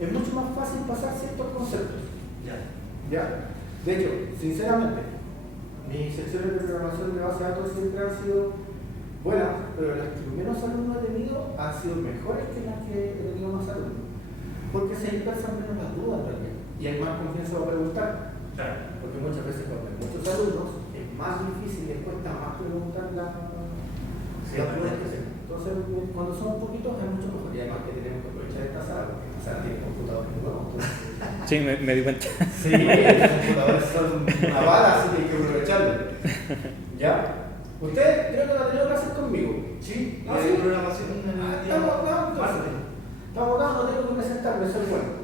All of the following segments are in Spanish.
es mucho más fácil pasar ciertos conceptos. Ya. De hecho, sinceramente, mis secciones de programación de base de datos siempre han sido buenas, pero las que menos alumnos he tenido han sido mejores que las que he tenido más alumnos. Porque se dispersan menos las dudas también y hay más confianza para preguntar. Claro. Porque muchas veces cuando hay muchos alumnos es más difícil, les cuesta más preguntar las dudas que hacen. Entonces, cuando son poquitos es mucho mejor. Y además que tenemos que aprovechar esta sala, porque esta sala tiene computadores nuevos. Sí, me di cuenta. Sí, los computadores son una bala, así que hay que aprovecharlo. ¿Ya? Usted creo que lo ha tenido que hacer conmigo. Sí, ¿Ah, sí? programación. Estamos dando, no tengo que presentarme, soy bueno.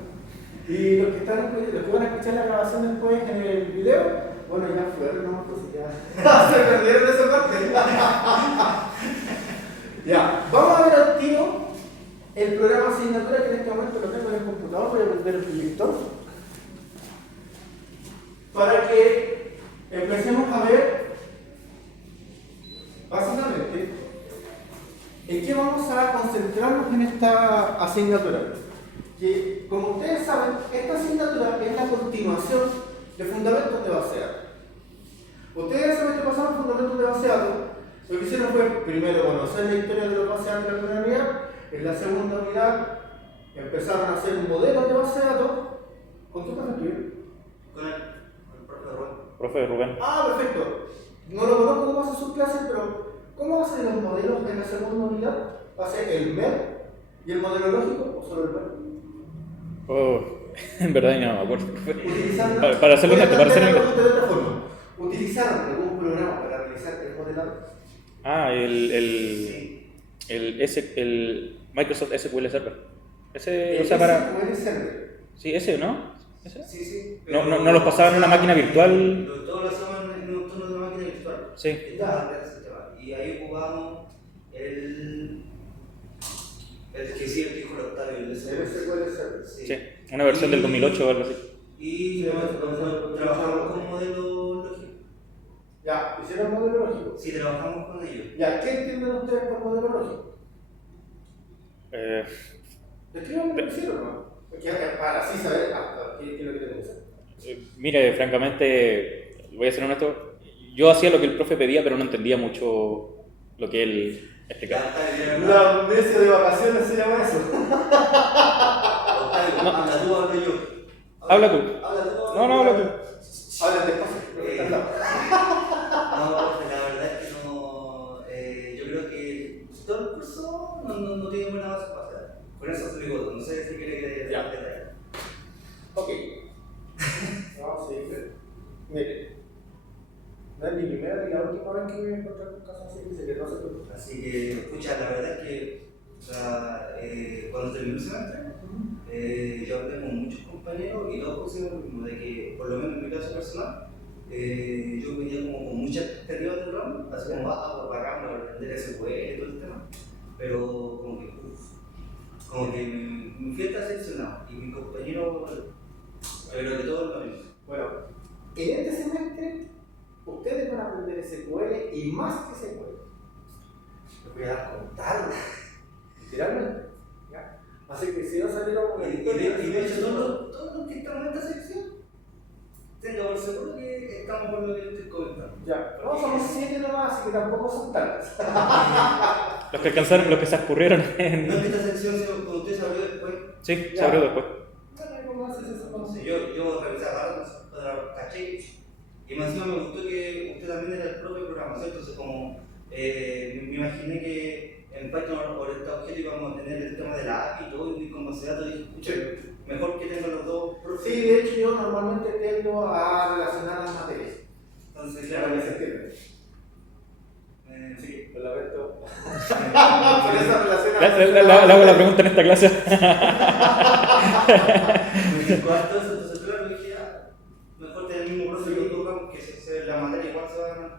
Y los que van a escuchar la grabación después en el video, bueno, ya fueron, no, pues ya se perdieron esa parte. Ya, vamos a ver al tiro el programa asignatura que en este momento lo tengo en el computador. Voy a prender el proyector para que empecemos a ver básicamente en qué vamos a concentrarnos en esta asignatura. Que, como ustedes saben, esta asignatura es la continuación de fundamentos de base de datos. Ustedes el semestre pasado en fundamentos de base de datos, lo que hicieron fue primero conocer la historia de los bases de datos de la primera unidad. En la segunda unidad empezaron a hacer modelos de base de datos. ¿Con qué profe estuvieron? Con el profe Rubén. Profe Rubén. Ah, perfecto. No lo conozco cómo hace sus clases, pero ¿cómo hacen los modelos en la segunda unidad? ¿Hace el MER y el modelo lógico o solo el MER? Oh, en verdad no me acuerdo. ¿Utilizaron? Para hacerlo honesto, para hacerlo de otra forma. ¿Utilizaron algún programa para realizar el modelado? Ah, el Microsoft SQL Server. Ese, o sea, para... SQL Server. Sí, ese, ¿no? ¿Ese? Sí. No los pasaban en una máquina virtual. Todos lo hacemos en un turno de máquina virtual. Sí. Y ahí jugamos el que sí, el que dijo el Octavio. El SQL Server. Sí, una versión del 2008 o algo así. Y trabajamos con modelo lógico. Ya, ¿hicieron modelo lógico? Sí, trabajamos con ellos. Ya, ¿qué entienden ustedes por modelo lógico? Descríbanme lo que hicieron, ¿no? Porque para así saber qué es lo que tenemos que hacer. Mire, francamente, voy a ser honesto, yo hacía lo que el profe pedía, pero no entendía mucho lo que él explicaba. La amnesia de vacaciones se llama eso. Habla tú, hablo yo. Habla tú. No, habla tú. Habla despacio. No, la verdad es que no. Yo creo que todo el curso no tiene buena base para hacer. Con eso se digo, no sé si quiere que Ya. detalle. Ok. Vamos a seguir. Mire. No es ni primera ni la última vez que me voy a encontrar con casos así, dice que no se preocupe. Así que, escucha, la verdad es que cuando terminó el semestre, yo hablé con muchos compañeros y todos pusimos lo mismo, de que, por lo menos en mi caso personal, yo venía como con muchas expectativas del ramo, así como bacán para aprender SQL y todo el tema, pero como que me fui hasta decepcionado y mi compañero, yo creo que todos lo mismo. Bueno, en este semestre ustedes van a aprender SQL y más que SQL. Les voy a dar contar, literalmente. ¿Ya? Así que si no salieron con Y de hecho, todos los que estamos en esta sección, tengo por seguro que estamos por lo que estoy comentando. Ya, no, somos 7 nomás, así que tampoco son tantas. Los que alcanzaron, los que se escurrieron en... No es que esta sección con usted se abrió después. Sí, se abrió después. ¿Cómo haces eso? Entonces, yo revisaba datos, caché, y más encima me gustó que usted también era el propio de programación, entonces como me imaginé que en Python orientado objeto íbamos a tener el tema de la API y todo, y con base de datos dije, escucha, mejor que tengan los dos. Sí, de hecho yo normalmente tiendo a relacionar las materias. Entonces, Claro, claro, que se entiende. sí. Con la Berto. Por esa relación. Le hago la pregunta en esta clase. Me dijo harto eso, entonces claro, dije, mejor tener el mismo profe que los dos, que la materia igual se va a ganar.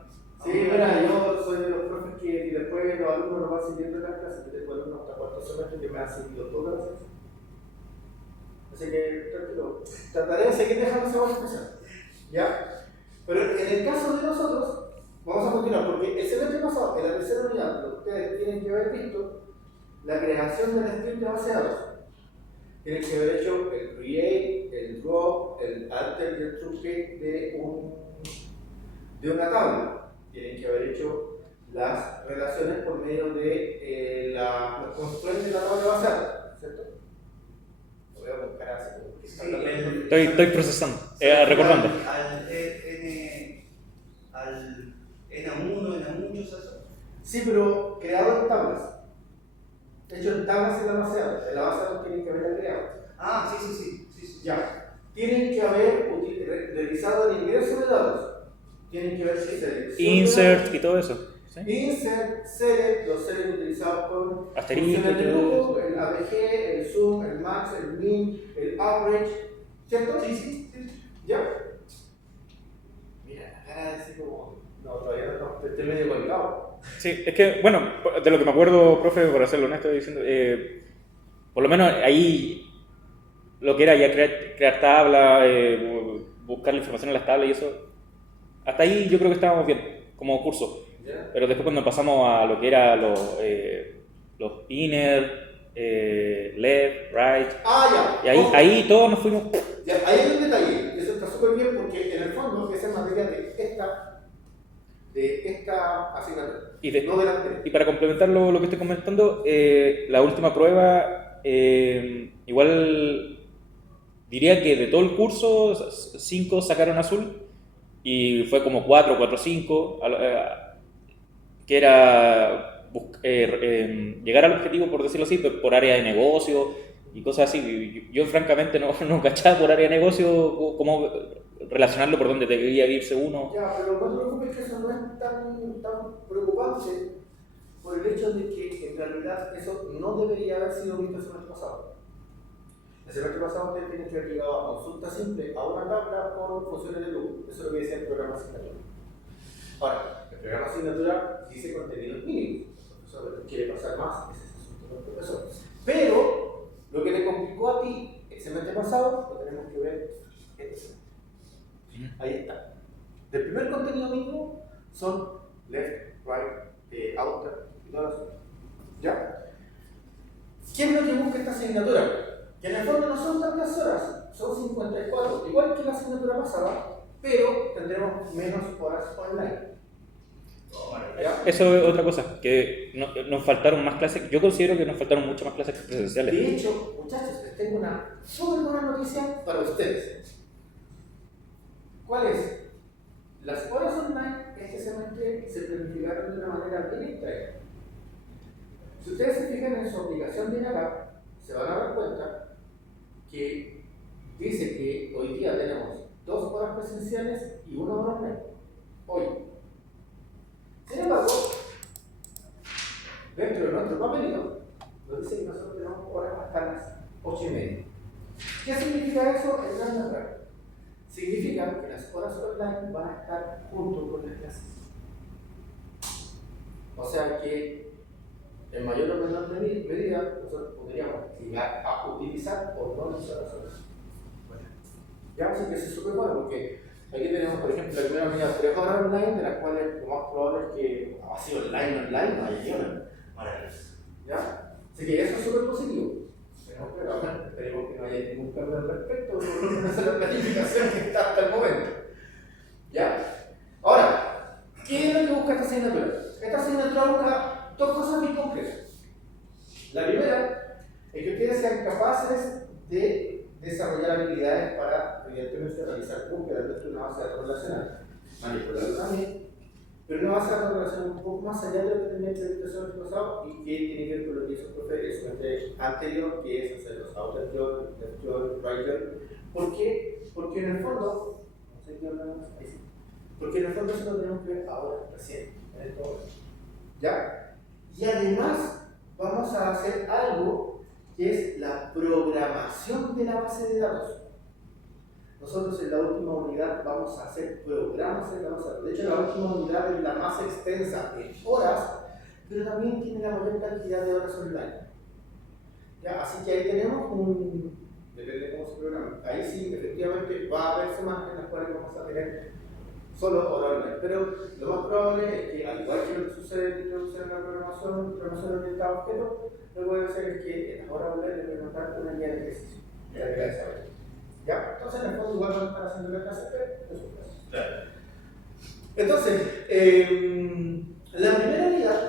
Sí, mira, yo soy de los profes que después los alumnos nos van siguiendo en las clases, que tengo alumnos hasta cuarto semestre que me han seguido todas las clases. Así que, tranquilo, trataré de seguir dejando esa buena expresión. ¿Ya? Pero en el caso de nosotros, vamos a continuar, porque el semestre pasado, en la tercera unidad, ustedes tienen que haber visto la creación del stream de base de datos. tienen que haber hecho el create, el drop, el alter y el truncate de una tabla. Tienen que haber hecho las relaciones por medio de los constraints de la tabla de base de datos, ¿cierto? Lo voy a buscar así. Estoy procesando, recordando. Al N1, N muchos, eso. Sí, pero creado en tablas. De hecho, en tablas en la base de datos. En la base de datos tienen que haber creado. Ah, sí. Ya. Tienen que haber realizado el ingreso de datos. Tienen que haber selección Insert y todo eso. ¿Sí? Insert, select, los select utilizados con Asterisco funciones de y todo grupo, eso. el ABG, el zoom, el max, el min, el average, ¿cierto? Sí. ¿Ya? Mira, la cara de ese como... No, todavía no, estoy medio colgado. Sí, es que, bueno, de lo que me acuerdo, profe, por serlo honesto, diciendo, por lo menos ahí lo que era ya crear tablas, buscar la información en las tablas y eso, hasta ahí yo creo que estábamos bien, como curso. ¿Ya? Pero después cuando pasamos a lo que era los inner, left, right, Ah, ya. y ahí todos nos fuimos. Ya, ahí hay un detalle, eso está súper bien porque en el fondo esa es materia de esta asignatura, no de la anterior. Y para complementar lo que estoy comentando, la última prueba, igual diría que de todo el curso, 5 sacaron azul y fue como 4, 5, que era llegar al objetivo, por decirlo así, por área de negocio y cosas así. Yo francamente no cachaba por área de negocio cómo relacionarlo por donde debería irse uno. Ya, pero no te preocupes que eso no es tan preocupante por el hecho de que en realidad eso no debería haber sido visto el semestre pasado. El semestre pasado ustedes tienen que haber llegado a consulta simple a una tabla con funciones de grupo. Eso es lo que decía el programa asignatura. Ahora, el programa asignatura dice contenidos mínimos. El profesor quiere pasar más, ese es el asunto del profesor. Pero lo que le complicó a ti el semestre pasado lo tenemos que ver este semestre. Ahí está. Del primer contenido mínimo son left, right, outer y todas las. ¿Ya? ¿Qué es lo que busca esta asignatura? Que en el fondo no son tantas horas, son 54, igual que la asignatura pasada, pero tendremos menos horas online. ¿Ya? Eso es otra cosa, que nos faltaron más clases. Yo considero que nos faltaron muchas más clases presenciales. De hecho, muchachos, les tengo una súper buena noticia para ustedes. ¿Cuál es? Las horas online este semestre se planificaron de una manera bien extraña. Si ustedes se fijan en su aplicación de INACAP, se van a dar cuenta que dice que hoy día tenemos 2 horas presenciales y 1 hora online. Hoy. Sin embargo, dentro de nuestro papelito, nos dice que nosotros tenemos horas hasta las 8:30. ¿Qué significa eso en grandes rasgos? Significa que las horas online van a estar junto con las clases. O sea que en mayor o menor medida nosotros podríamos llegar a utilizar o no las horas online. Ya, así que eso es súper bueno porque aquí tenemos, por ejemplo, la primera medida 3 horas online, de las cuales lo más probable es que así online, no hay ni una. Maravilloso. ¿Ya? Así que eso es súper positivo. Pero bueno, esperemos que no haya ningún cambio al respecto, porque esa es la planificación que está hasta el momento. ¿Ya? Ahora, ¿qué es lo que busca esta asignatura? Esta asignatura busca 2 cosas muy concretas. La primera es que ustedes sean capaces de desarrollar habilidades para, evidentemente, realizar búsquedas dentro de una base de datos relacional, manipularlo también, pero una base de datos relacional un poco más allá de lo que tenía que ver el pasado y que tiene que ver con lo que hizo el profe el semestre anterior, que es hacer los outer join, left join, right join. ¿Por qué? Porque en el fondo, no sé qué hablamos ahí, porque en el fondo eso lo tenemos que ver ahora, recién, en este momento. ¿Ya? Y además vamos a hacer algo que es la programación de la base de datos. Nosotros en la última unidad vamos a hacer programas en la base de datos. De hecho, la última unidad es la más extensa en horas, pero también tiene la mayor cantidad de horas online. ¿Ya? Así que ahí tenemos depende de cómo se programa. Ahí sí, efectivamente, va a haber semanas en las cuales vamos a tener solo horas online. Pero lo más probable es que, al igual que lo que sucede en la introducción a la programación orientada a objetos, lo que voy a hacer es que en las horas online le voy a montar una guía de ejercicio. la clase A. ¿Ya? Entonces en el fondo igual van a estar haciendo la clase B en su clase. Claro. Entonces, la primera unidad,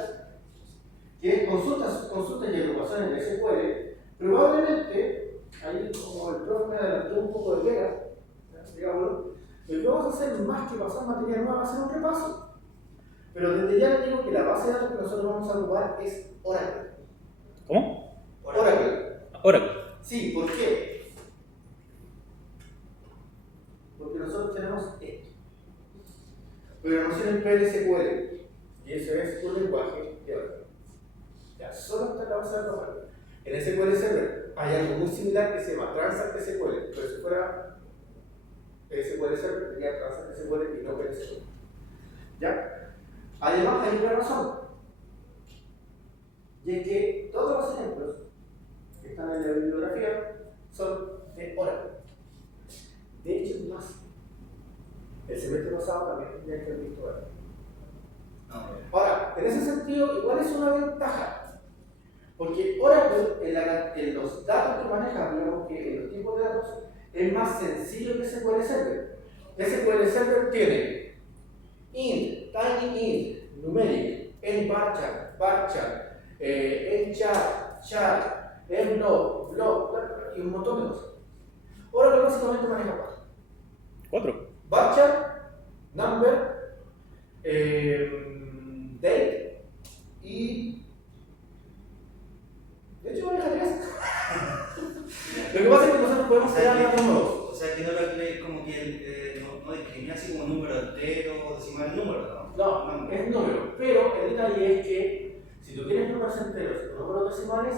que es consultas y agrupaciones de SQL, probablemente, ahí como el profe me adelantó un poco de guerra, digámoslo, lo que vamos a hacer más que pasar materia nueva va a ser un repaso. Pero desde ya les digo que la base de datos que nosotros vamos a ocupar es Oracle. ¿Cómo? Oracle. Oracle. Sí, ¿por qué? Porque nosotros tenemos esto. Programación en PLSQL. Y eso es un lenguaje de Oracle. Ya, solo está la base de datos Oracle. En SQL Server hay algo muy similar que se llama Transact SQL, pero si fuera SQL Server, sería Transact SQL y no PLSQL. ¿Ya? Además, hay una razón. Y es que todos los ejemplos que están en la bibliografía son de Oracle. De hecho, es más. El semestre pasado también tendría que haber visto Oracle. Ahora, en ese sentido, igual es una ventaja. Porque Oracle, en los datos que maneja, digamos que en los tipos de datos, es más sencillo que SQL Server. SQL Server tiene int, tiny int, numeric, n varchar, n char, n blob, y un montón de cosas. Oracle básicamente maneja ¿4? varchar, number, date y... de hecho maneja 3. Lo que pasa es que nosotros podemos crear datos nuevos. O sea que no es como que no discrimina así como número entero o decimal número, ¿no? No, es número, pero el detalle es que si tú tienes números enteros y números decimales,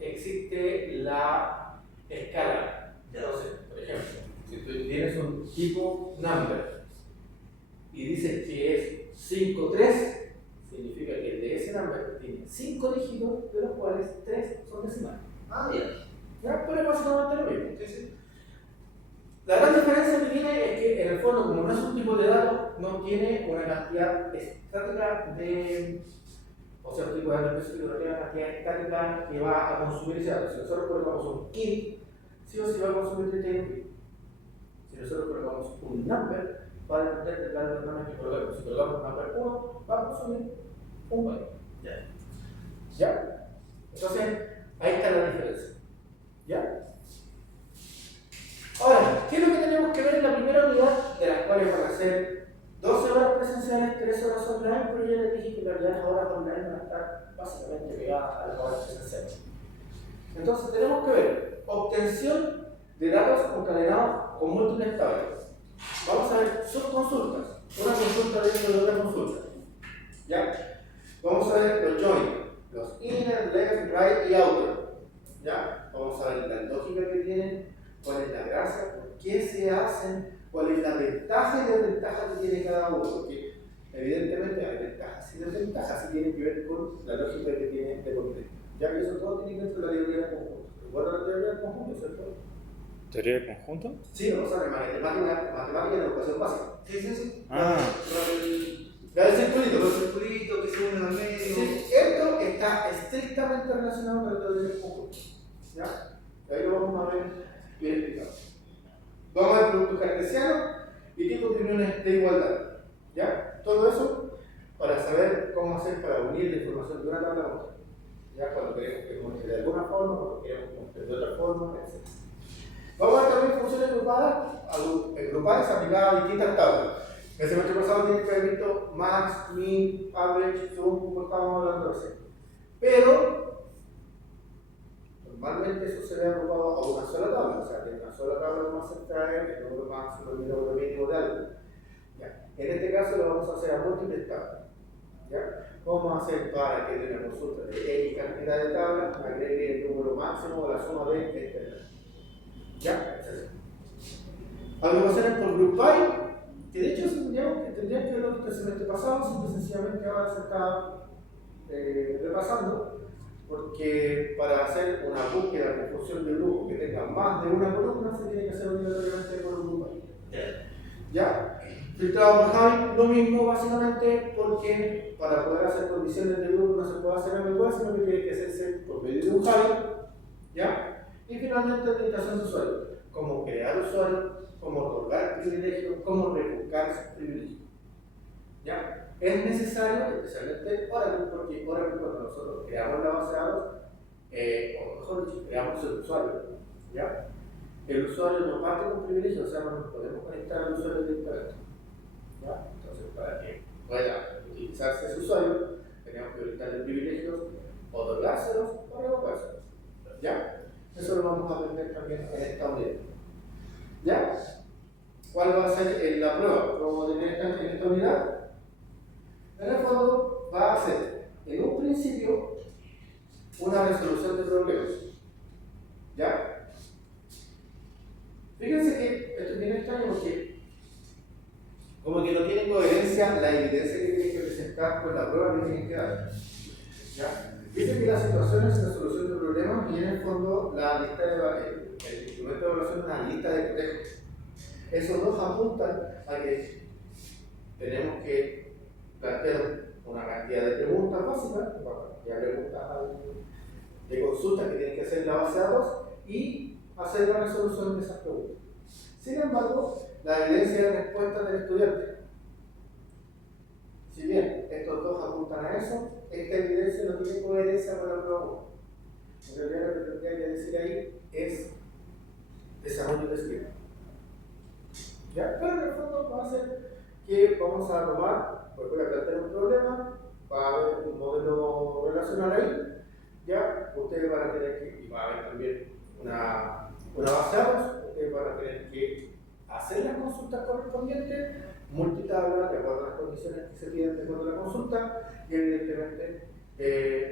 existe la escala. Entonces, por ejemplo, si tú tienes un tipo number y dices que es 53, significa que el de ese number tiene 5 dígitos, de los cuales 3 son decimales. Ah, bien. ¿Ya? Pero es básicamente lo mismo. ¿Sí? La gran diferencia que tiene es que en el fondo, como no es un tipo de dato, no tiene una cantidad estática de... O sea, un tipo de dato específico no tiene una cantidad estática que va a consumir ese dato. Si nosotros colocamos un int, sí o sí va a consumir 31 bits. Si nosotros colocamos un number, va a depender del dato que colocamos. Si colocamos number 1, va a consumir un byte. ¿Ya? Entonces, ahí está la diferencia. ¿Ya? Ahora, ¿qué es lo que tenemos que ver en la primera unidad? De las cuales van a ser 12 horas presenciales, 3 horas online, pero ya les dije que en realidad las horas online van a estar básicamente pegadas a las horas presenciales. Entonces tenemos que ver obtención de datos concadenados con múltiples tablas. Vamos a ver subconsultas, una consulta dentro de otra consulta. ¿Ya? Vamos a ver los join, los inner, left, right y outer. ¿Ya? Vamos a ver la lógica que tienen, cuál es la gracia, por qué se hacen, cuál es la ventaja y desventaja que tiene cada uno, porque evidentemente hay ventajas y desventajas que tienen que ver con la lógica que tiene de contenido. Ya que eso todo tiene que ver con la teoría del conjunto. ¿Recuerdan la teoría del conjunto, cierto? ¿Teoría del conjunto? Sí, vamos a ver matemática de educación básica. Sí. Ah. El circulito. Los circulitos que se unen al medio. Sí, esto está estrictamente relacionado con la teoría del conjunto. ¿Ya? Ahí lo vamos a ver bien explicado. Vamos a ver productos cartesianos y tipos de uniones de igualdad. ¿Ya? Todo eso para saber cómo hacer para unir la información de una tabla a otra. ¿Ya? Cuando queremos que muestre de alguna forma, cuando queremos que muestre de otra forma, etc. Vamos a ver también funciones grupales aplicadas a distintas tablas. El semestre pasado tienen que haber visto max, min, average, sum, como estábamos hablando recién. Pero normalmente eso se ve agrupado a una sola tabla, o sea, que en una sola tabla vamos a extraer el número máximo, el número mínimo de algo. ¿Ya? En este caso lo vamos a hacer a múltiples tablas. ¿Ya? ¿Cómo vamos a hacer para que de una consulta de X cantidad de tablas agregue el número máximo o la suma de este? ¿Ya? Agrupaciones por group by, que de hecho tendrían que haberlo visto el semestre pasado, simple sencillamente ahora se está repasando, porque para hacer una búsqueda de función de grupo que tenga más de una columna se tiene que hacer obligatoriamente por un group by. ¿Ya? Filtrado por Javi, lo mismo básicamente porque para poder hacer condiciones de grupo no se puede hacer en el web, sino que tiene que hacerse por medio de un Javi. ¿Ya? Y finalmente, administración de usuario. Cómo crear usuarios, cómo otorgar privilegios, cómo revocar esos privilegios. ¿Ya? Es necesario, especialmente Oracle, porque Oracle, cuando nosotros creamos la base de datos, o mejor dicho, creamos el usuario. ¿Ya? El usuario no parte con privilegios, o sea, no nos podemos conectar al usuario directamente. ¿Ya? Entonces, para que pueda utilizarse ese usuario, tenemos que habilitarle privilegios, otorgárselos o revocárselos. ¿Ya? Eso lo vamos a aprender también en esta unidad. ¿Ya? ¿Cuál va a ser la prueba que vamos a tener en esta unidad? En el fondo va a ser, en un principio, una resolución de problemas. ¿Ya? Fíjense que esto es bien extraño porque como que no tiene coherencia la evidencia que tiene que presentar con la prueba que tienen que dar. ¿Ya? Dice que las situaciones de solución de problemas y en el fondo la lista el instrumento de evaluación es una lista de cotejos. Esos dos apuntan a que tenemos que plantear una cantidad de preguntas básicas, preguntas de consultas que tienen que hacer en la base de datos y hacer la resolución de esas preguntas. Sin embargo, la evidencia de respuesta del estudiante. Si bien estos dos apuntan a eso, esta evidencia no tiene coherencia con la prueba 1. En realidad lo que tendría que decir ahí es desarrollo de esquema. ¿Ya? Pero en el fondo va a ser que vamos a tomar, pues voy a plantear un problema, va a haber un modelo relacional ahí, ya, ustedes van a tener que, y va a haber también una base de datos, ustedes van a tener que hacer las consultas correspondientes, multitabla, de acuerdo a las condiciones que se piden de acuerdo a la consulta, y evidentemente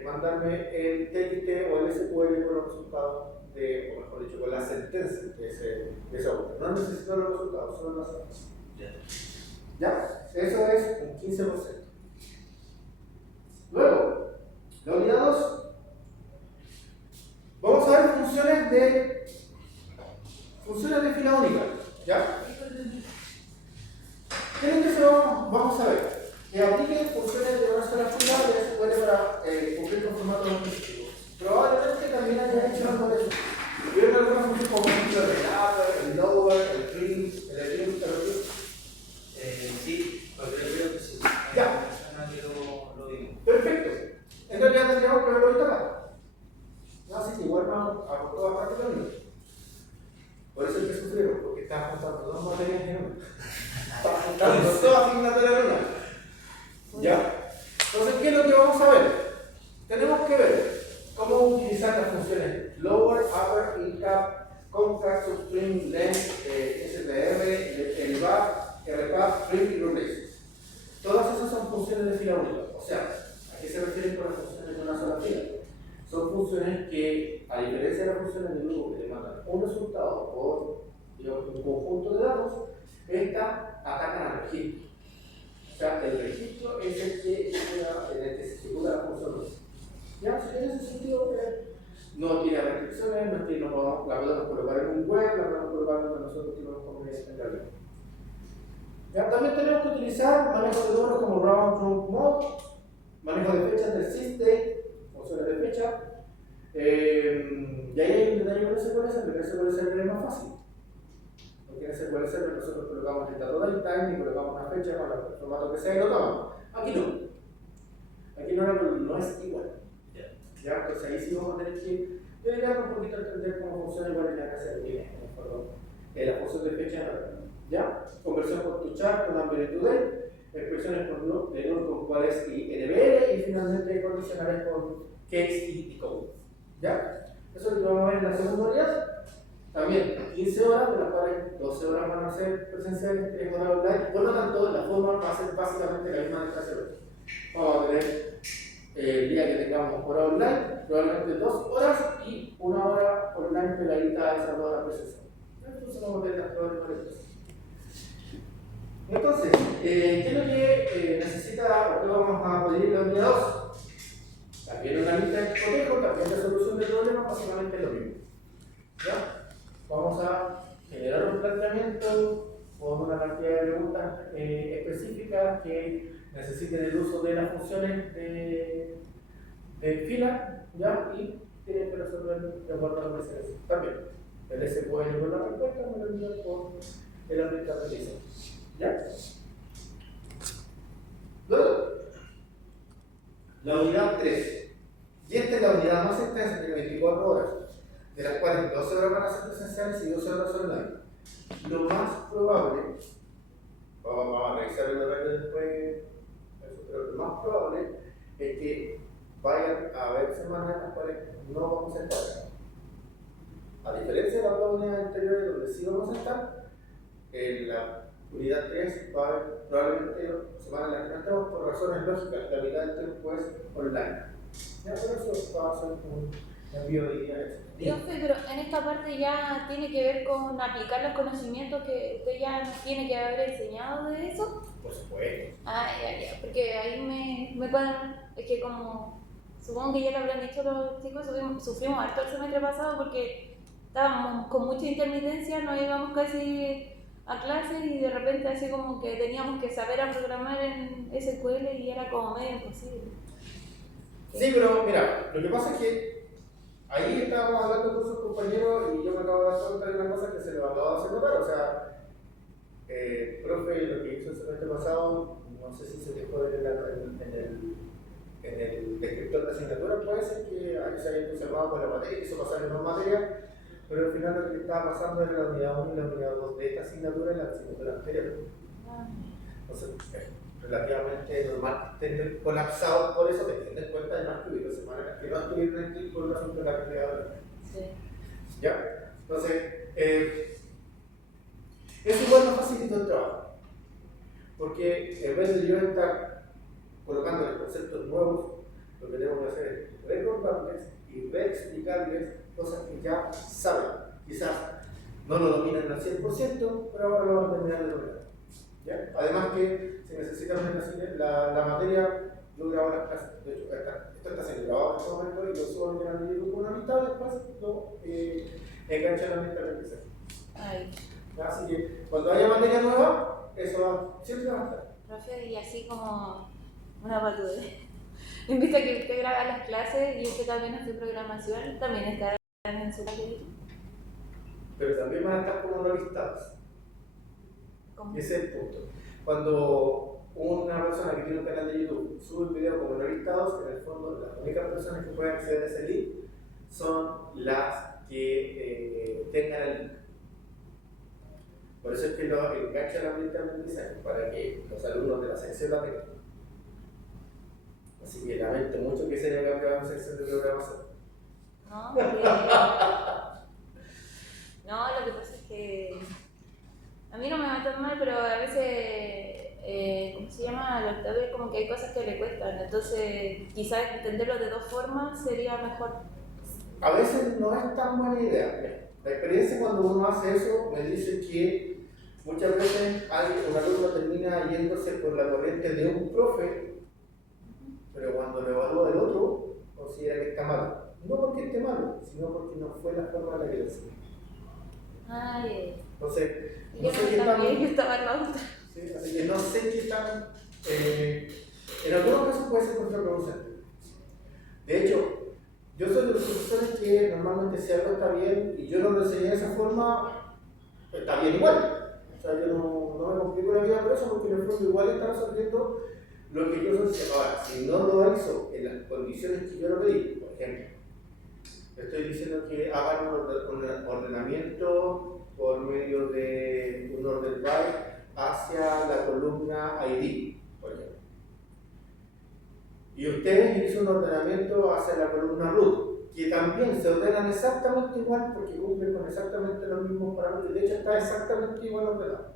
mandarme el TXT o el SQL con los resultados, o mejor dicho, con la sentencia de esa obra. No necesito los resultados, solo las sentencias. ¿Ya? Eso es un 15%. Luego, la unidad 2, vamos a ver funciones de fila única. ¿Ya? ¿Qué es lo que vamos a ver? Que aplique funciones de una sola fila de SQL para cumplir con formatos específicos. Probablemente también haya hecho algo de eso. ¿Vieron alguna función como el upper, el lower, el print, el link, el reduce? Sí, porque creo que sí. Ya. Lo vimos. Perfecto. En realidad tendríamos que verlo ahorita acá. Así que igual vamos a cortar bastante lo mismo. Por eso es que sufrieron, porque estaba juntando dos materias en una. Estaba juntando dos asignaturas en una. ¿Ya? Entonces, ¿qué es lo que vamos a ver? Tenemos que ver cómo utilizar las funciones lower, upper, incap, concat, substring, length, str, el var, rpap, print y replace. Todas esas son funciones de fila única. O sea, ¿a qué se refieren con las funciones de una sola fila? Son funciones que, a diferencia de las funciones de grupo que le mandan un resultado por, digamos, un conjunto de datos, estas atacan al registro. O sea, el registro es el que se ejecuta la función. ¿Ya? En ese sentido, no tiene restricciones, la podemos colocar en un web, la podemos colocar donde nosotros tenemos conveniencia en realidad. ¿Ya? También tenemos que utilizar manejo de números como round true mode, manejo de fechas del sysdate, funciones de fecha. Y ahí hay un detalle con SQL Server, el SQL Server es más fácil. Porque en SQL Server nosotros colocamos el data time y colocamos una fecha con el formato que sea y lo tomamos. Aquí no. Aquí no es igual. ¿Ya? Entonces ahí sí vamos a tener que dedicarnos un poquito a entender cómo funciona igual en la casa de bienes, la función de fecha. ¿Ya? Conversión por tu chart con amplitude today, expresiones por loop, de null con cuáles y NBL, y finalmente condicionales con case y decode. ¿Ya? Eso es lo que vamos a ver en la segunda unidad. También 15 horas, de las cuales 12 horas van a ser presenciales, 3 horas online. Por lo tanto, la forma va a ser básicamente la misma de esta semana. Vamos a tener el día que tengamos hora online, probablemente 2 horas y 1 hora online pegadita a esas 2 horas presenciales. Entonces vamos a tener las pruebas diferentes. Entonces, ¿qué es lo que necesita o qué vamos a pedir en la unidad 2? También una lista de cotejo, también de solución de problemas, básicamente es lo mismo. ¿Ya? Vamos a generar un planteamiento con una cantidad de preguntas específicas que necesiten el uso de las funciones de fila, ¿ya? Y tienen que resolver de acuerdo a lo que se necesita. También, el SQL con la respuesta me lo envía por el ambiente de aprendizaje. ¿Ya? Luego, la unidad 3. Y esta es la unidad más extensa, tiene 24 horas, de las cuales 12 horas van a ser presenciales y 12 horas online. Lo más probable, vamos a revisar el horario después, pero lo más probable es que vayan a haber semanas en las cuales no vamos a estar. A diferencia de las dos unidades anteriores donde sí vamos a estar, en la unidad 3 va a haber probablemente semanas en las que no estemos por razones lógicas, la mitad del tiempo es online. Ya por eso va a ser un envío de ideas. Profe, pero en esta parte ya tiene que ver con aplicar los conocimientos que usted ya nos tiene que haber enseñado de eso. Por supuesto. Ah, ya, porque ahí me cuadran, es que como supongo que ya lo habrán dicho los chicos, sufrimos harto el semestre pasado porque estábamos con mucha intermitencia, no íbamos casi a clases y de repente así como que teníamos que saber a programar en SQL y era como medio imposible. Sí, pero mira, lo que pasa es que ahí estábamos hablando con sus compañeros y yo me acabo de dar cuenta de una cosa que se lo acabo de hacer notar. O sea, profe, lo que hizo el semestre pasado, no sé si se dejó ver en el descriptor de asignatura, puede ser que ahí se haya entusiasmado con la materia, quiso pasar en dos materias, pero al final lo que estaba pasando era la unidad 1 y la unidad 2 de esta asignatura y la asignatura anterior. Entonces, relativamente normal que estén colapsados por eso, te den cuenta de no escribir las semanas que no estuvieron aquí por el asunto de la creadora. Sí. ¿Ya? Entonces, eso igual nos facilita el trabajo, porque en vez de yo estar colocando conceptos nuevos, lo que tengo que hacer es recordarles y reexplicarles cosas que ya saben. Quizás no lo dominan al 100%, pero ahora lo van a terminar de dominar. ¿Ya? Además que si necesitan la materia, yo grabo las clases. De hecho, esto está siendo grabado en este momento y lo subo al canal de YouTube con una mitad, después lo enganchan a la mitad del aprendizaje. Así que cuando haya materia nueva, eso siempre va a estar. Profe, y así como una patudez. Invita a que usted grabe las clases y usted también hace programación, también estará en su canal de YouTube. Pero también van a estar como no listados. ¿Cómo? Ese es el punto. Cuando una persona que tiene un canal de YouTube sube un video como no listados, en el fondo las únicas personas que pueden acceder a ese link son las que tengan el link. Por eso es que lo engancha la habilidad de aprendizaje, para que los alumnos de la sección la tengan. Así que lamento mucho que se haya cambiado la sección de programación. No, no, lo que pasa es que a mí no me va tan mal, pero a veces, ¿cómo se llama? Al Octavio como que hay cosas que le cuestan, entonces quizás entenderlo de dos formas sería mejor. A veces no es tan buena idea. La experiencia cuando uno hace eso me dice que muchas veces un alumno termina yéndose por la corriente de un profe, pero cuando lo evalúa el otro, considera que está malo. No porque esté malo, sino porque no fue la forma en la que lo enseñó. Ay, Entonces, y no yo sé qué también, tan. yo estaba en la otra. Sí, así que no sé qué tan. En algunos casos puede ser contraproducente. De hecho, yo soy de los profesores que normalmente si algo está bien y yo no lo enseñé de esa forma, está bien igual. O sea, yo no me complico la vida por eso, porque en el fondo igual está resolviendo lo que yo enseñé. Ahora, si no lo hizo en las condiciones que yo lo pedí, por ejemplo, le estoy diciendo que hagan un ordenamiento por medio de un order by hacia la columna ID, por ejemplo. Y ustedes hizo un ordenamiento hacia la columna root, que también se ordenan exactamente igual porque cumplen con exactamente los mismos parámetros. De hecho, está exactamente igual ordenado.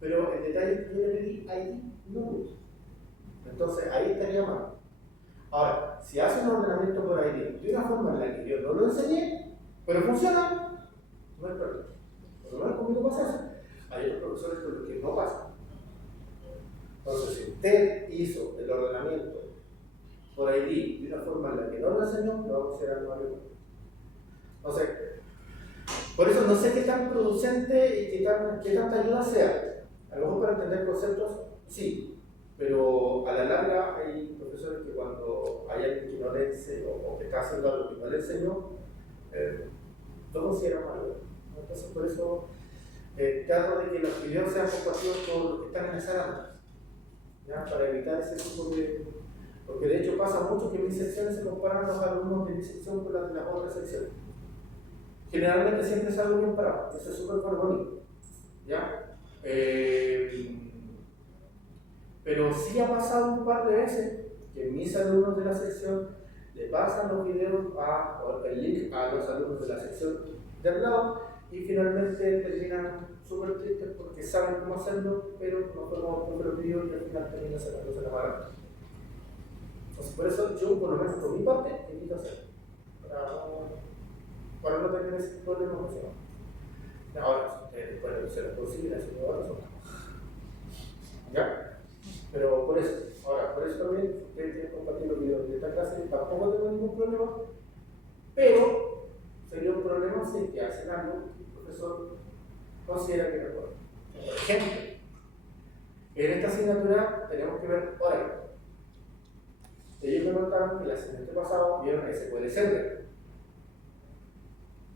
Pero el detalle es que yo le pedí ID, no root. Entonces ahí estaría mal. Ahora, si hace un ordenamiento por ID de una forma en la que yo no lo enseñé, pero funciona, no hay problema. Por lo menos conmigo pasa eso. Hay otros profesores con los que no pasa. Entonces, si usted hizo el ordenamiento por ID de una forma en la que no lo enseñó, lo va a considerar mal igual. Entonces, por eso no sé qué tan producente y qué tanta ayuda sea. A lo mejor para entender conceptos, sí. Pero a la larga hay profesores que cuando hay alguien que no le enseñó o que está haciendo algo que no le enseñó, lo considera malo. Entonces, por eso trato de que los videos sean compartidos con los que están en esa área, ¿ya? Para evitar ese tipo de. Porque de hecho pasa mucho que mis secciones se comparan los alumnos de mi sección con las de las otras secciones. Generalmente siempre salgo bien parado, eso es súper bonito, ¿ya? Pero sí ha pasado un par de veces que mis alumnos de la sección le pasan los videos o el link a los alumnos de la sección de al lado y finalmente terminan súper tristes porque saben cómo hacerlo, pero no fueron los videos y al final terminan sacándose la mano. Entonces, por eso yo, por lo menos por mi parte, invito a hacerlo. Para no tener ese problema emocional. Ahora, después se lo consiguen, así que ahora son. ¿Ya? Pero por eso, ahora, por eso también ustedes tienen que compartir los videos de esta clase, tampoco tengo ningún problema, pero sería un problema si es que hacen algo que el profesor considera que no puede. Por ejemplo, en esta asignatura tenemos que ver Oracle. Ellos me contaron que el semestre pasado vieron SQL Server.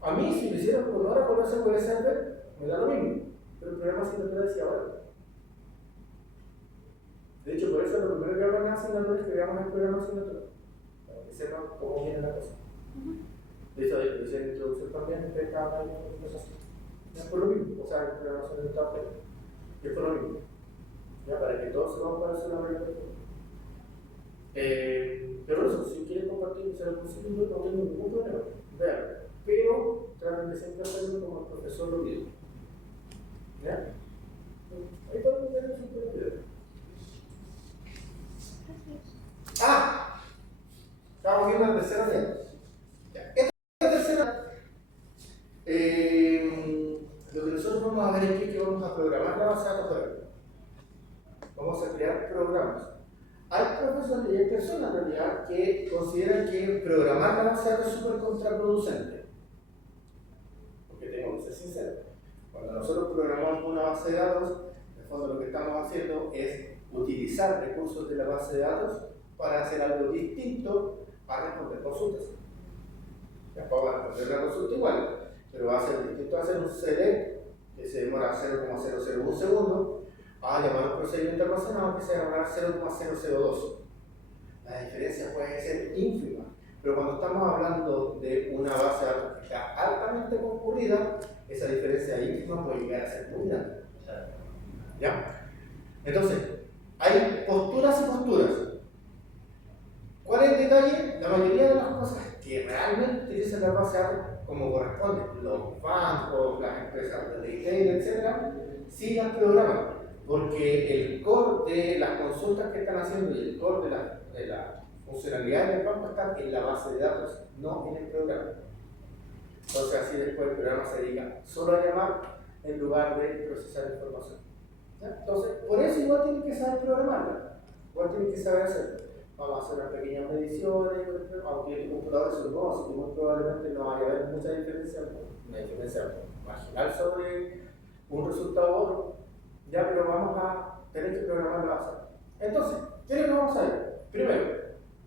A mí, si lo hicieran con Oracle o SQL Server, me da lo mismo, pero el programa asignatura decía Oracle. De hecho, por eso lo primero que hago en la asignatura es que veamos el programa asignatura, para que sepan cómo viene la cosa. De hecho, lo hice en la introducción también, de cada año, es por lo mismo, o sea, el programa asignatura es por lo mismo, ya, para que todos sepamos cuál es la regla. Pero eso, si quieren compartir y ser posible, no tengo ningún problema, vean, pero traten de siempre hacerlo como el profesor lo pide. ¿Ya? Ahí podemos ver eso por el video. Estamos viendo la tercera línea. Esta tercera, lo que nosotros vamos a ver aquí es que vamos a programar la base de datos para vamos a crear programas. Hay profesores y hay personas en realidad que consideran que programar la base de datos es súper contraproducente. Porque tengo que ser sincero. Cuando nosotros programamos una base de datos, en el fondo lo que estamos haciendo es utilizar recursos de la base de datos para hacer algo distinto a responder consultas. Ya vamos a responder la consulta igual, pero va a ser distinto a hacer un select que se demora 0,001 segundo a llamar un procedimiento almacenado que se demora 0,002. La diferencia puede ser ínfima, pero cuando estamos hablando de una base de datos que está altamente concurrida, esa diferencia ínfima puede llegar a ser muy grande. ¿Ya? Entonces, hay posturas y posturas. ¿Cuál es el detalle? La mayoría de las cosas que realmente utilizan la base de datos como corresponde, los bancos, las empresas de retail, etc., sí las programan, porque el core de las consultas que están haciendo y el core de la funcionalidad del banco están en la base de datos, no en el programa. Entonces así después el programa se dedica solo a llamar en lugar de procesar información. ¿Ya? Entonces, por eso igual tienen que saber programarla, igual tienen que saber hacerlo. Vamos a hacer unas pequeñas mediciones, aunque el computador es nuevo, así que muy probablemente no vaya a haber mucha diferencia, una diferencia marginal sobre un resultado u otro, ya, pero vamos a tener que programar la base. Entonces, ¿qué es lo que vamos a ver? Primero,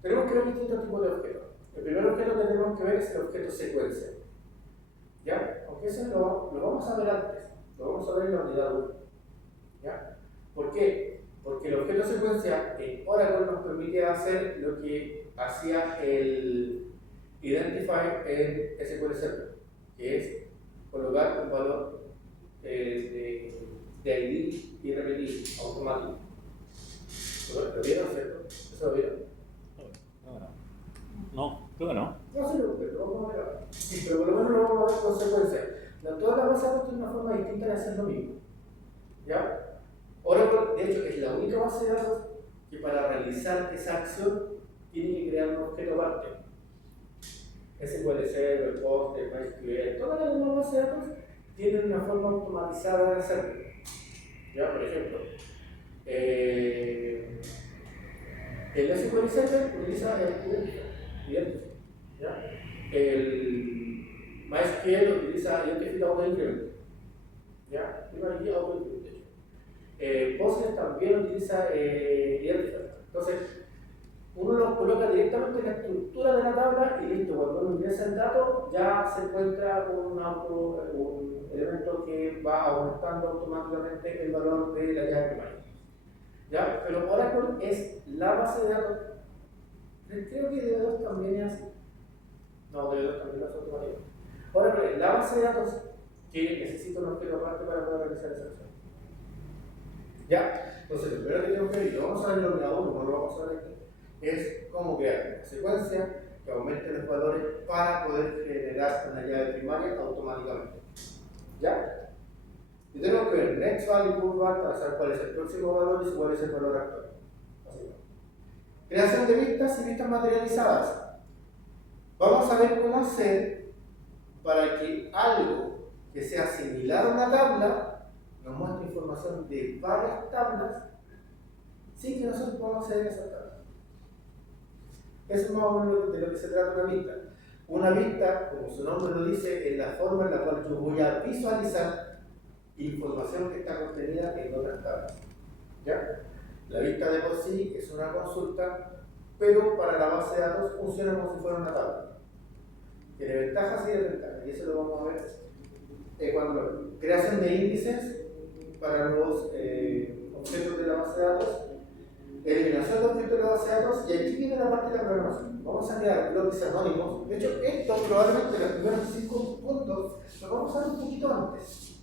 tenemos que ver distintos tipos de objetos. El primer objeto que tenemos que ver es el objeto secuencia. ¿Ya? Aunque ese lo vamos a ver antes, lo vamos a ver en la unidad 1. ¿Ya? ¿Por qué? Porque el objeto secuencia en Oracle nos permite hacer lo que hacía el Identify en SQL Server, que es colocar un valor de ID y repetir automático. ¿Lo vieron, cierto? ¿Eso lo vieron? No, creo que no. No se preocupe, lo vamos a ver ahora. Sí, pero por lo menos lo vamos a ver con secuencia. Todas las bases de datos tienen una forma distinta de hacer lo mismo. ¿Ya? Oracle, de hecho, es la única base de datos que para realizar esa acción tiene que crear un objeto aparte. SQL Server, Postgres, MySQL, todas las demás bases de datos tienen una forma automatizada de hacerlo. ¿Ya? Por ejemplo, el SQL Server utiliza el Identify. ¿Ya? El MySQL utiliza Identify Auto Increment. ¿Ya? Primarily Auto Increment. Postgres también utiliza Identify. Entonces, uno lo coloca directamente en la estructura de la tabla y listo, cuando uno ingresa el dato ya se encuentra un elemento que va aumentando automáticamente el valor de la llave primaria. ¿Ya? Pero Oracle es la base de datos. Creo que DB2 también es así. No, DB2 también lo hace automáticamente. Oracle es la base de datos que necesita un objeto aparte para poder realizar esa acción. ¿Ya? Entonces, lo primero que tengo que ver, y lo vamos a ver en el ordenador, como lo vamos a ver aquí, es cómo crear una secuencia que aumente los valores para poder generar una llave primaria automáticamente. ¿Ya? Y tenemos que ver next value curva para saber cuál es el próximo valor y cuál es el valor actual. Así que, creación de vistas y vistas materializadas. Vamos a ver cómo hacer para que algo que sea similar a una tabla nos muestre información de varias tablas sin que nosotros podamos acceder a esa tabla. Eso es más o menos de lo que se trata una vista. Una vista, como su nombre lo dice, es la forma en la cual yo voy a visualizar información que está contenida en otras tablas. ¿Ya? La vista de por sí es una consulta, pero para la base de datos funciona como si fuera una tabla. Tiene ventajas y desventajas, y eso lo vamos a ver cuando lo veamos. Creación de índices para los objetos de la base de datos. Eliminación de objetos de la base de datos, y aquí viene la parte de la programación. Vamos a crear bloques anónimos. De hecho, esto probablemente los primeros 5 puntos los vamos a ver un poquito antes.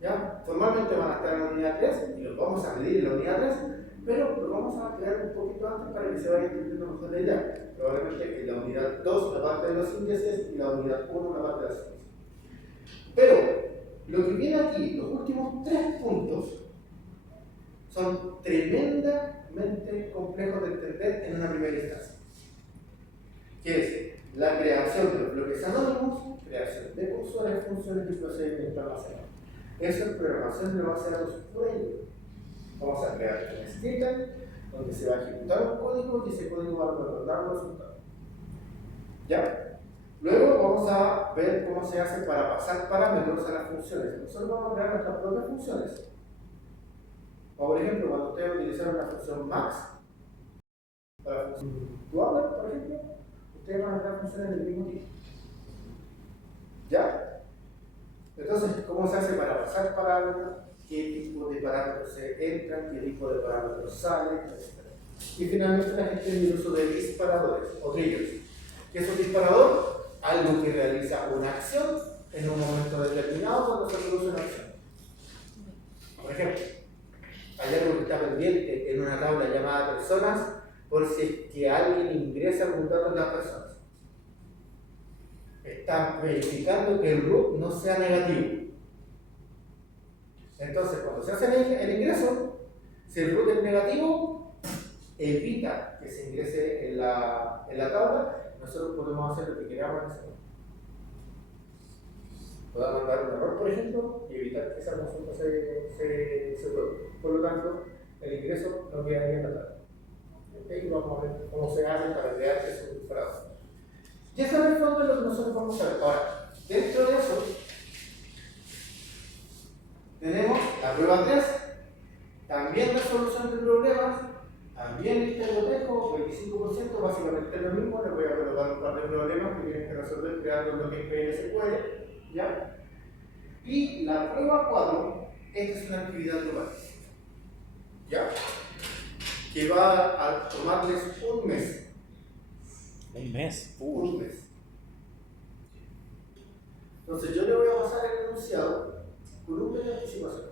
¿Ya? Formalmente van a estar en la unidad 3 y los vamos a medir en la unidad 3, pero los vamos a crear un poquito antes para que se vaya entendiendo mejor la idea. Probablemente en la unidad 2 la parte de los índices y la unidad 1 la parte de las índices. Pero lo que viene aquí, los últimos 3 puntos, son tremendamente complejos de entender en una primera instancia. Que es la creación de los bloques anónimos, creación de cursores, funciones y procedimientos almacenados. Eso es programación de la base de datos pura y dura. Vamos a crear un script donde se va a ejecutar un código y ese código va a retornar un resultado. ¿Ya? Luego vamos a ver cómo se hace para pasar parámetros a las funciones. Nosotros vamos a crear nuestras propias funciones. Por ejemplo, cuando ustedes utilizaron la función max para la función doable, por ejemplo, ustedes van a crear funciones del mismo tipo. ¿Ya? Entonces, ¿cómo se hace para pasar parámetros? ¿Qué tipo de parámetros se entran? ¿Qué tipo de parámetros salen? Etc. Y finalmente la gente tiene el uso de disparadores o triggers. ¿Qué es un disparador? Algo que realiza una acción en un momento determinado cuando se produce una acción. Por ejemplo, hay algo que está pendiente en una tabla llamada personas por si es que alguien ingresa algún dato de las personas. Está verificando que el root no sea negativo. Entonces, cuando se hace el ingreso, si el root es negativo, evita que se ingrese en la tabla. Nosotros podemos hacer lo que queramos en ese momento. Podemos mandar un error, por ejemplo, y evitar que esa consulta se produzca. Por lo tanto, el ingreso no quedaría en la tabla. Y vamos a ver cómo se hace para crear esos disparadores. Y eso en el fondo es lo que nosotros vamos a ver. Ahora, dentro de eso, tenemos la prueba 3, también resolución de problemas, también lista de cotejo, 25%, básicamente es lo mismo. Les voy a colocar un par de problemas que tienen que resolver creando lo que PLSQL, ¿ya? Y la prueba 4, esta es una actividad global, ¿ya? Que va a tomarles un mes. Un mes. Un mes. Entonces yo le voy a pasar el enunciado con un mes de anticipación.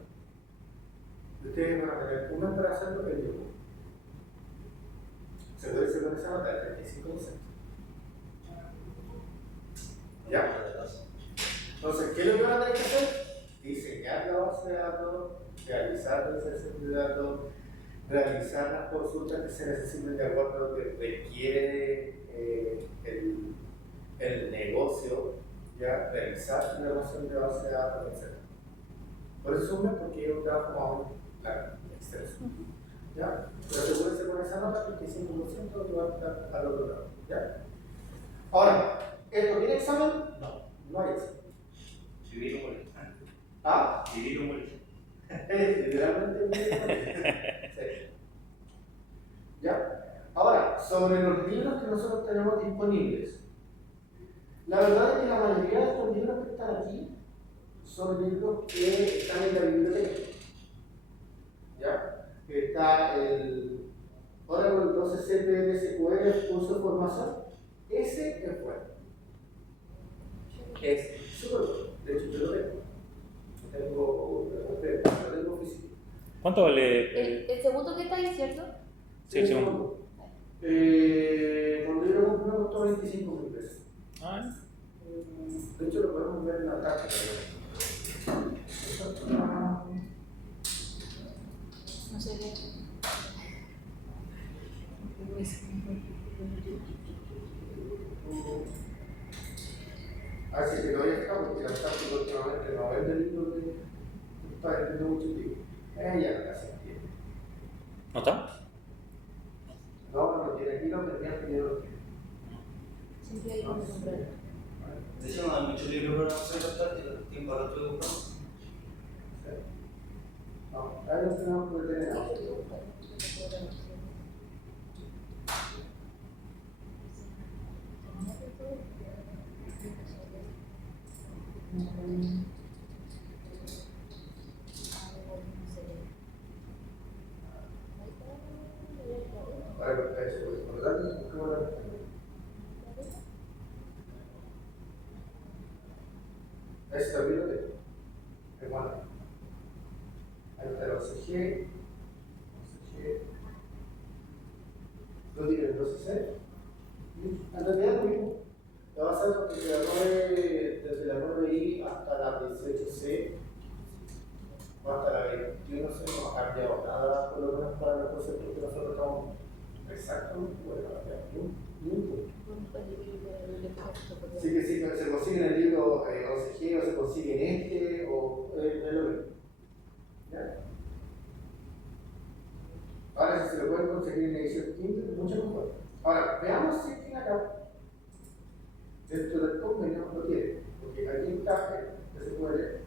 Ustedes van a tener un mes para hacerlo el mismo. Se puede hacer con esa nota del 35%. ¿Ya? Entonces, ¿qué es lo que van a tener que hacer? Diseñar la base de datos, realizar la inserción de datos, realizar las consultas que se necesiten de acuerdo a lo que requiere el negocio, ya realizar la evaluación de base de datos, etc. Por eso es un mes, porque es un trabajo más extenso. ¿Ya? Pero asegúrense con esa nota, porque 5% que va a estar al otro lado. ¿Ya? Ahora, ¿esto tiene examen? No, no hay examen. Vivir o morir. ¿Ah? Vivir o morir. Literalmente sí. ¿Ya? Ahora, sobre los libros que nosotros tenemos disponibles. La verdad es que la mayoría de estos libros que están aquí son libros que están en la biblioteca. ¿Ya? Está el Oracle 12C PLSQL, curso de formación. Ese es bueno. Es súper bueno. De hecho, yo lo tengo. Lo tengo físico. ¿Cuánto vale? El segundo que está ahí, ¿cierto? Sí, el segundo. Cuando yo lo compré me costó 25.000 pesos. Ah, De hecho, lo podemos ver en la tarjeta. No sé qué. Así que todavía está, porque la tarjeta últimamente no vende libros de está vendiendo mucho tiempo. Ya casi tiene. ¿no está? No, no tiene aquí, no tenía que yo. Siempre hay que comprar. De hecho, no hay muchos libros para hacer las prácticas, tiempo para otro buscando. No, ahí no tenemos que tener. Para que eso, pues, por lo tanto, ¿cómo lo ese también lo tengo. Es bueno. Ahí está el OCG. Lo tiene el 12C. En realidad es lo mismo. Lo va a hacer desde la 9I hasta la 18C o hasta la 21C. No ha cambiado nada, por lo menos para los conceptos que nosotros estamos exactamente. Bueno, no ha cambiado ni un punto. Así que si se consigue en el libro OCG o se consigue en este, o es lo mismo. ¿Ya? Ahora, si se lo pueden conseguir en edición Kindle, mucho mejor. Ahora, veamos si tiene acá. Dentro del convenio lo tiene, porque aquí está el SQL